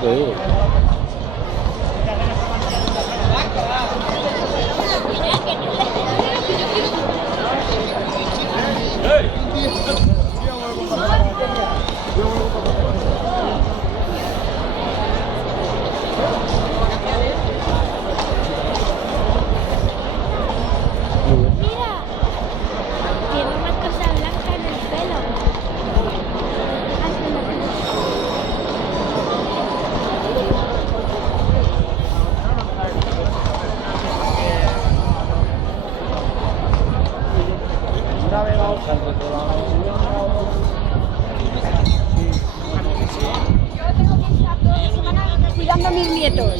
te digo. Mira, tiene una cosa blanca en el pelo. Yo tengo que estar toda la semana cuidando a mis nietos.